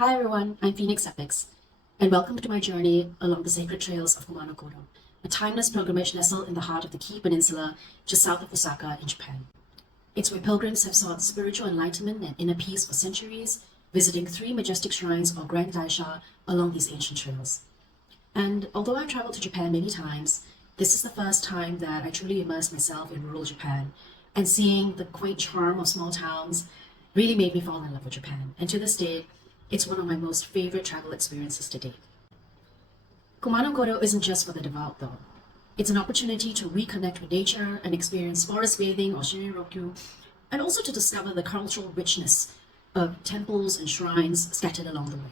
Hi everyone, I'm Phoenix Epics, and welcome to my journey along the sacred trails of Kumano Kodo, a timeless pilgrimage nestled in the heart of the Kii Peninsula, just south of Osaka in Japan. It's where pilgrims have sought spiritual enlightenment and inner peace for centuries, visiting three majestic shrines or grand daisha along these ancient trails. And although I've traveled to Japan many times, this is the first time that I truly immersed myself in rural Japan, and seeing the quaint charm of small towns really made me fall in love with Japan. And to this day, it's one of my most favorite travel experiences to date. Kumano Kodo isn't just for the devout though. It's an opportunity to reconnect with nature and experience forest bathing or shinrin-rokyu, and also to discover the cultural richness of temples and shrines scattered along the way.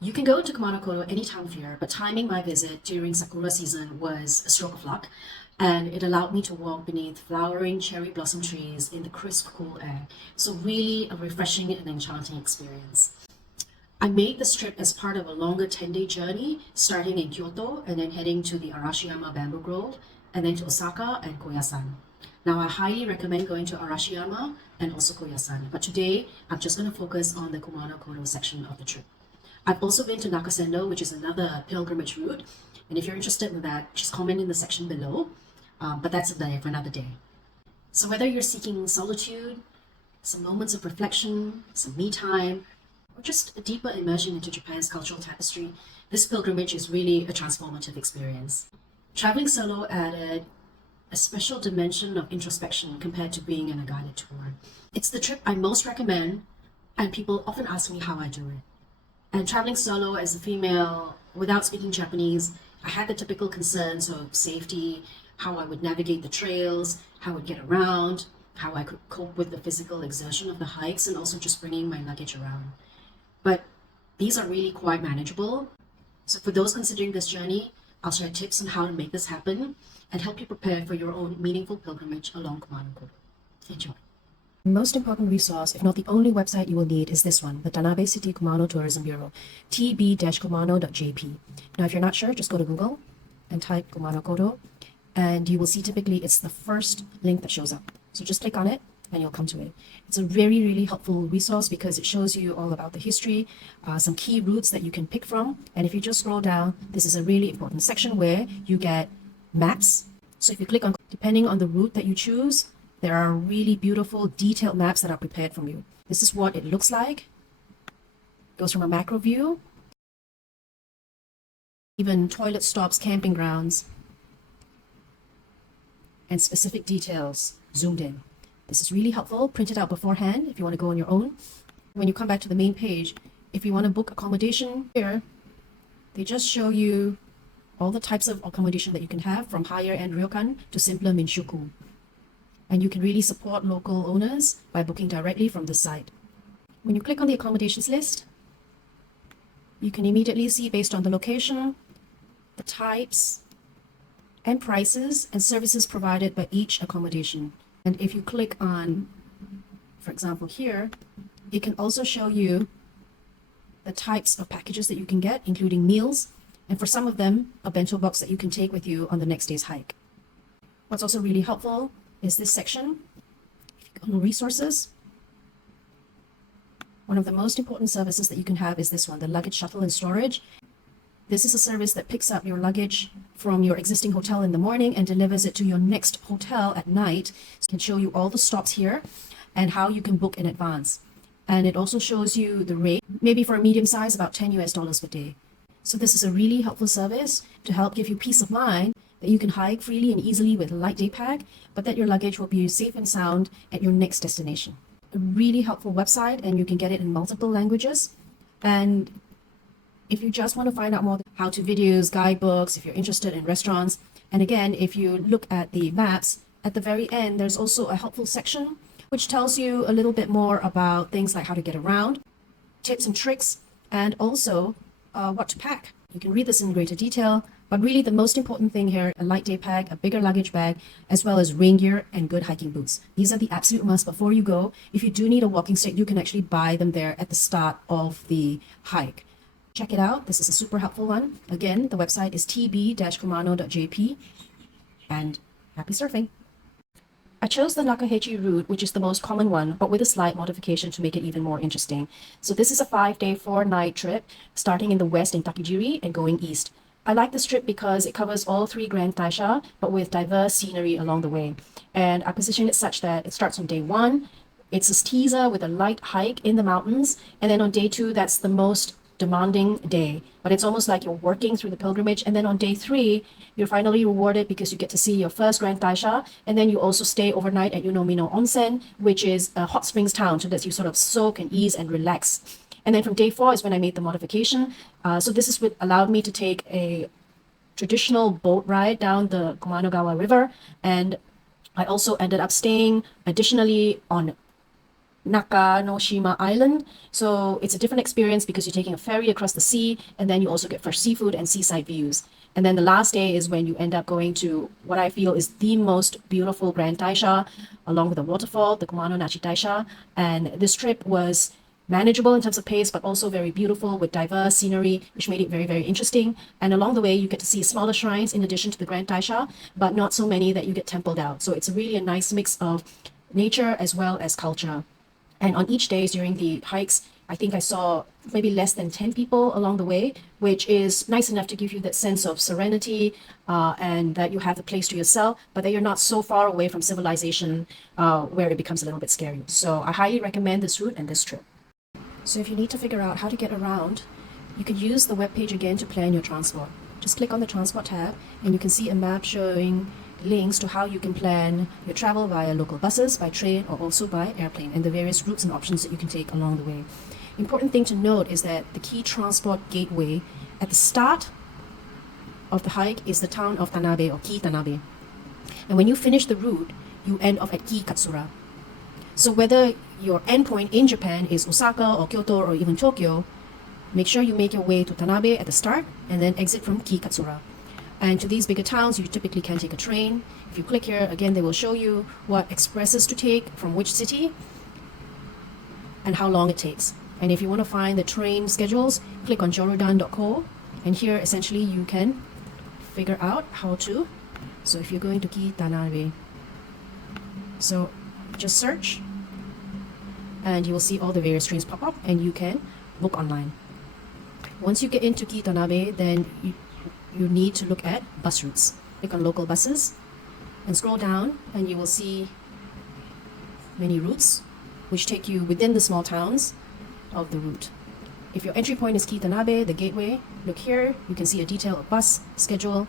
You can go to Kumano Kodo any time of year, but timing my visit during Sakura season was a stroke of luck, and it allowed me to walk beneath flowering cherry blossom trees in the crisp, cool air. So really a refreshing and enchanting experience. I made this trip as part of a longer 10-day journey, starting in Kyoto and then heading to the Arashiyama Bamboo Grove, and then to Osaka and Koyasan. Now, I highly recommend going to Arashiyama and also Koyasan, but today I'm just going to focus on the Kumano Kodo section of the trip. I've also been to Nakasendo, which is another pilgrimage route, and if you're interested in that, just comment in the section below. But that's for another day. So whether you're seeking solitude, some moments of reflection, some me time, or just a deeper immersion into Japan's cultural tapestry, this pilgrimage is really a transformative experience. Traveling solo added a special dimension of introspection compared to being in a guided tour. It's the trip I most recommend, and people often ask me how I do it. And traveling solo as a female without speaking Japanese, I had the typical concerns of safety, how I would navigate the trails, how I would get around, how I could cope with the physical exertion of the hikes, and also just bringing my luggage around. But these are really quite manageable. So for those considering this journey, I'll share tips on how to make this happen and help you prepare for your own meaningful pilgrimage along Kumano Kodo. Enjoy. The most important resource, if not the only website you will need, is this one, the Tanabe City Kumano Tourism Bureau, tb-kumano.jp. Now, if you're not sure, just go to Google and type Kumano Kodo, and you will see typically it's the first link that shows up. So just click on it and you'll come to it. It's a very, really helpful resource because it shows you all about the history, some key routes that you can pick from. And if you just scroll down, this is a really important section where you get maps. So if you click on, depending on the route that you choose, there are really beautiful detailed maps that are prepared from you. This is what it looks like. It goes from a macro view, even toilet stops, camping grounds, and specific details zoomed in. This is really helpful. Print it out beforehand if you want to go on your own. When you come back to the main page, if you want to book accommodation here, they just show you all the types of accommodation that you can have, from higher end ryokan to simpler minshuku. And you can really support local owners by booking directly from the site. When you click on the accommodations list, you can immediately see, based on the location, the types and prices and services provided by each accommodation. And if you click on, for example, here, it can also show you the types of packages that you can get, including meals, and for some of them, a bento box that you can take with you on the next day's hike. What's also really helpful is this section. If you go to resources, one of the most important services that you can have is this one, the luggage shuttle and storage. This is a service that picks up your luggage from your existing hotel in the morning and delivers it to your next hotel at night. So it can show you all the stops here and how you can book in advance. And it also shows you the rate, maybe for a medium size, about $10 per day. So this is a really helpful service to help give you peace of mind that you can hike freely and easily with a light day pack, but that your luggage will be safe and sound at your next destination. A really helpful website, and you can get it in multiple languages. And if you just want to find out more how-to videos, guidebooks, if you're interested in restaurants, and again, if you look at the maps, at the very end, there's also a helpful section which tells you a little bit more about things like how to get around, tips and tricks, and also what to pack. You can read this in greater detail, but really the most important thing here, a light day pack, a bigger luggage bag, as well as rain gear and good hiking boots. These are the absolute must before you go. If you do need a walking stick, you can actually buy them there at the start of the hike. Check it out. This is a super helpful one. Again, the website is tb-kumano.jp, and happy surfing. I chose the Nakahechi route, which is the most common one, but with a slight modification to make it even more interesting. So this is a 5-day, 4-night trip, starting in the west in Takijiri and going east. I like this trip because it covers all 3 Grand Taisha, but with diverse scenery along the way. And I position it such that it starts on day 1. It's a teaser with a light hike in the mountains, and then on day 2, that's the most demanding day, but it's almost like you're working through the pilgrimage. And then on day 3, you're finally rewarded because you get to see your first Grand Taisha, and then you also stay overnight at Yunomino Onsen, which is a hot springs town, so that you sort of soak and ease and relax. And then from day 4 is when I made the modification. So this is what allowed me to take a traditional boat ride down the Kumano River, and I also ended up staying additionally on Nakanoshima Island. So it's a different experience because you're taking a ferry across the sea, and then you also get fresh seafood and seaside views. And then the last day is when you end up going to what I feel is the most beautiful Grand Taisha, along with a waterfall, the Kumano Nachi Taisha. And this trip was manageable in terms of pace, but also very beautiful with diverse scenery, which made it very, very interesting. And along the way, you get to see smaller shrines in addition to the Grand Taisha, but not so many that you get templed out. So it's really a nice mix of nature as well as culture. And on each day during the hikes, I think I saw maybe less than 10 people along the way, which is nice enough to give you that sense of serenity and that you have the place to yourself, but that you're not so far away from civilization where it becomes a little bit scary. So I highly recommend this route and this trip. So if you need to figure out how to get around, you can use the webpage again to plan your transport. Just click on the transport tab and you can see a map showing links to how you can plan your travel via local buses, by train, or also by airplane, and the various routes and options that you can take along the way. Important thing to note is that the key transport gateway at the start of the hike is the town of Tanabe or Ki Tanabe. And when you finish the route, you end off at Ki Katsura. So whether your endpoint in Japan is Osaka or Kyoto or even Tokyo, make sure you make your way to Tanabe at the start and then exit from Ki Katsura. And to these bigger towns, you typically can take a train. If you click here, again, they will show you what expresses to take from which city and how long it takes. And if you want to find the train schedules, click on jorudan.co. And here, essentially, you can figure out how to. So if you're going to Kitanabe, so just search, and you will see all the various trains pop up, and you can book online. Once you get into Kitanabe, then you need to look at bus routes. Click on local buses and scroll down, and you will see many routes which take you within the small towns of the route. If your entry point is Kitanabe, the gateway, look here. You can see a detailed bus schedule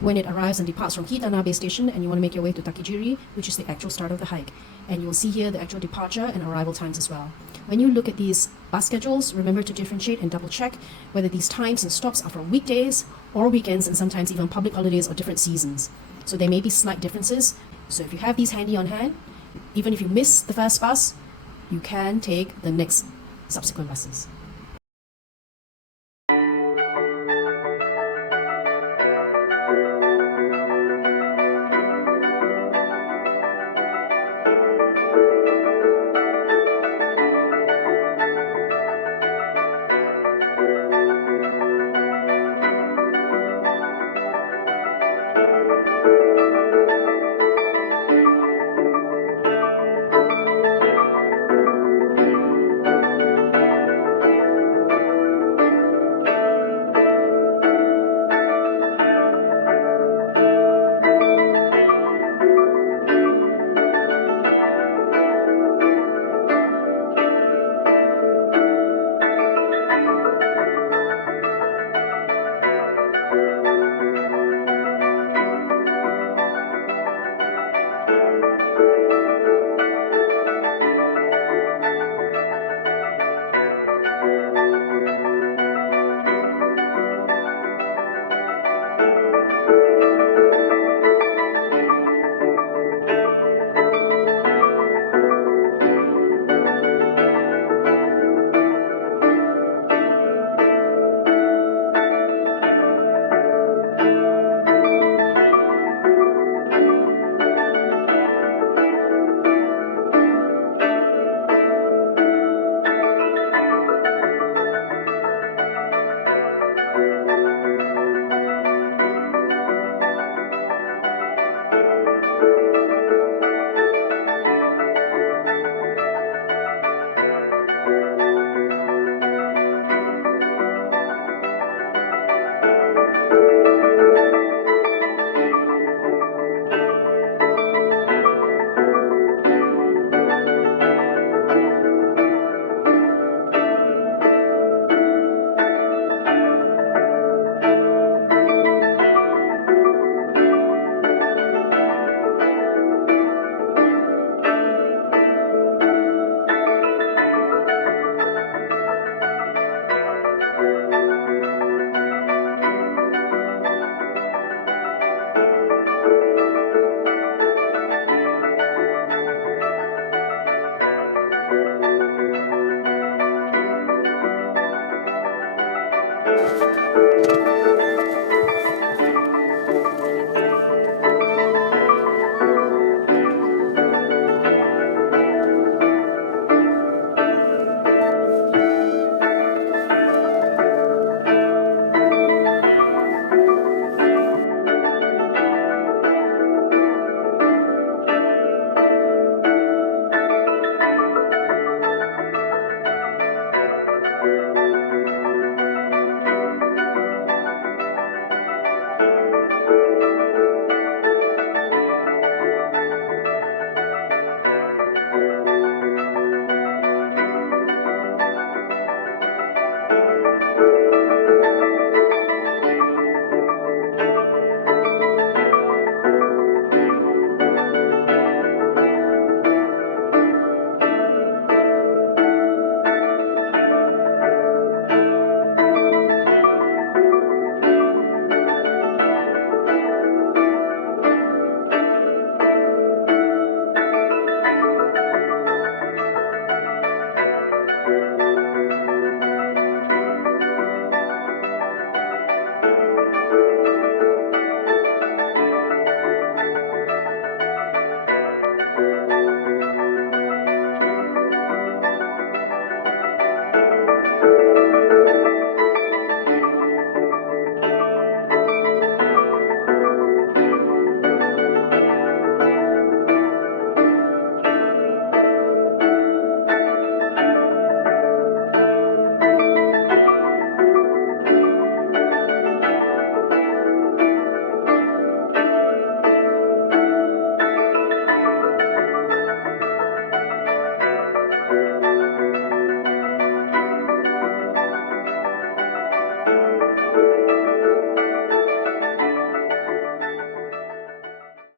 when it arrives and departs from Kitanabe station, and you want to make your way to Takijiri, which is the actual start of the hike. And you will see here the actual departure and arrival times as well. When you look at these bus schedules, remember to differentiate and double check whether these times and stops are for weekdays or weekends, and sometimes even public holidays or different seasons. So there may be slight differences. So if you have these handy on hand, even if you miss the first bus, you can take the next subsequent buses.